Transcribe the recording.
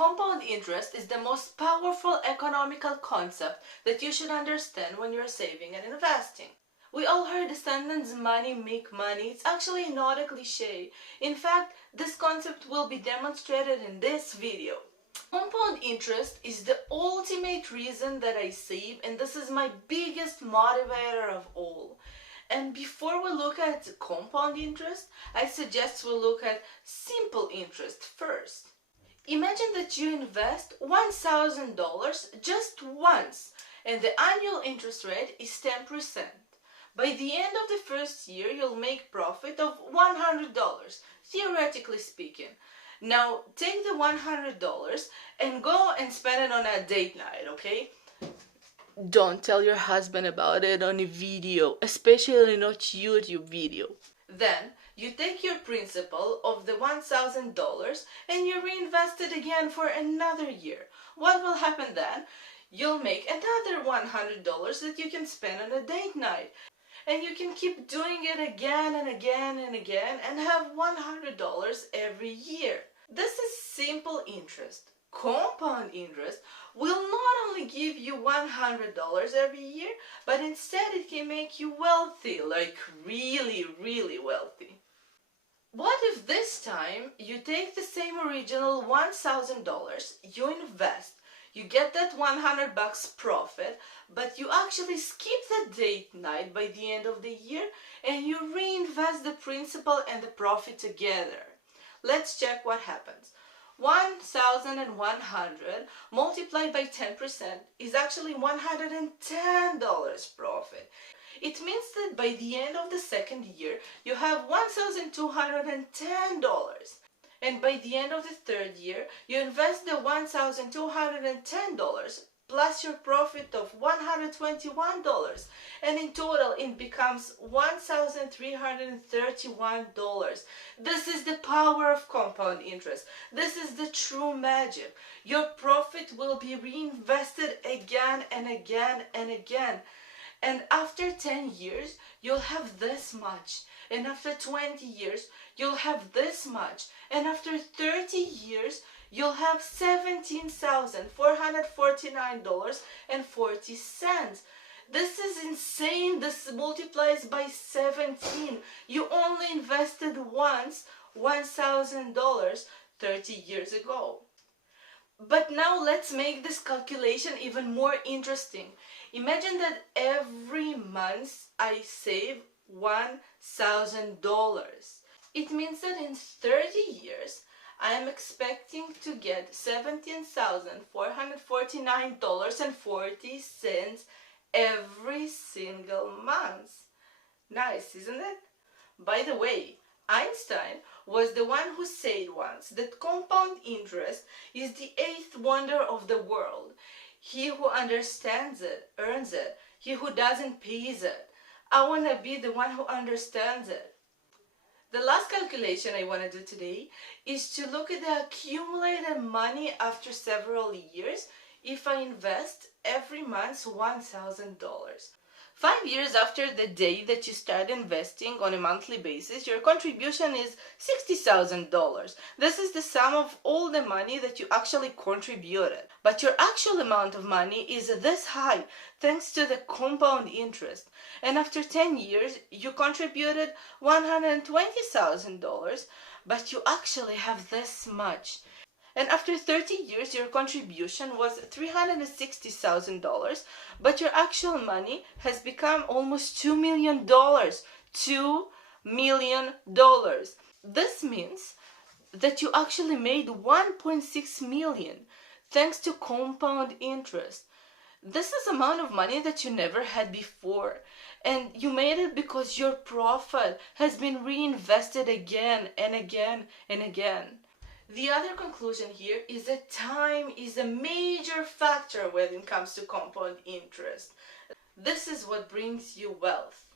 Compound interest is the most powerful economical concept that you should understand when you're saving and investing. We all heard the sentence money make money. It's actually not a cliche. In fact, this concept will be demonstrated in this video. Compound interest is the ultimate reason that I save, and this is my biggest motivator of all. And before we look at compound interest, I suggest we look at simple interest first. Imagine that you invest $1,000 just once, and the annual interest rate is 10%. By the end of the first year, you'll make profit of $100, theoretically speaking. Now, take the $100 and go and spend it on a date night, okay? Don't tell your husband about it on a video, especially not YouTube video. Then, you take your principal of the $1,000 and you reinvest it again for another year. What will happen then? You'll make another $100 that you can spend on a date night. And you can keep doing it again and again and again and have $100 every year. This is simple interest. Compound interest will not only give you $100 every year, but instead it can make you wealthy, like really, really wealthy. What if this time you take the same original $1,000, you invest, you get that $100 profit, but you actually skip the date night by the end of the year and you reinvest the principal and the profit together. Let's check what happens. 1,100 multiplied by 10% is actually $110 profit. It means that by the end of the second year, you have $1,210. And by the end of the third year, you invest the $1,210 plus your profit of $121. And in total, it becomes $1,331. This is the power of compound interest. This is the true magic. Your profit will be reinvested again and again and again. And after 10 years, you'll have this much. And after 20 years, you'll have this much. And after 30 years, you'll have $17,449.40. This is insane. This multiplies by 17. You only invested once $1,000 30 years ago. But now let's make this calculation even more interesting. Imagine that every month I save $1,000. It means that in 30 years, I am expecting to get $17,449.40 every single month. Nice, isn't it? By the way, Einstein was the one who said once that compound interest is the eighth wonder of the world. He who understands it earns it. He who doesn't pays it. I want to be the one who understands it. The last calculation I want to do today is to look at the accumulated money after several years if I invest every month $1,000. 5 years after the day that you start investing on a monthly basis, your contribution is $60,000. This is the sum of all the money that you actually contributed. But your actual amount of money is this high thanks to the compound interest. And after 10 years, you contributed $120,000, but you actually have this much. And after 30 years, your contribution was $360,000, but your actual money has become almost $2 million. $2 million. This means that you actually made $1.6 million thanks to compound interest. This is amount of money that you never had before. And you made it because your profit has been reinvested again and again and again. The other conclusion here is that time is a major factor when it comes to compound interest. This is what brings you wealth.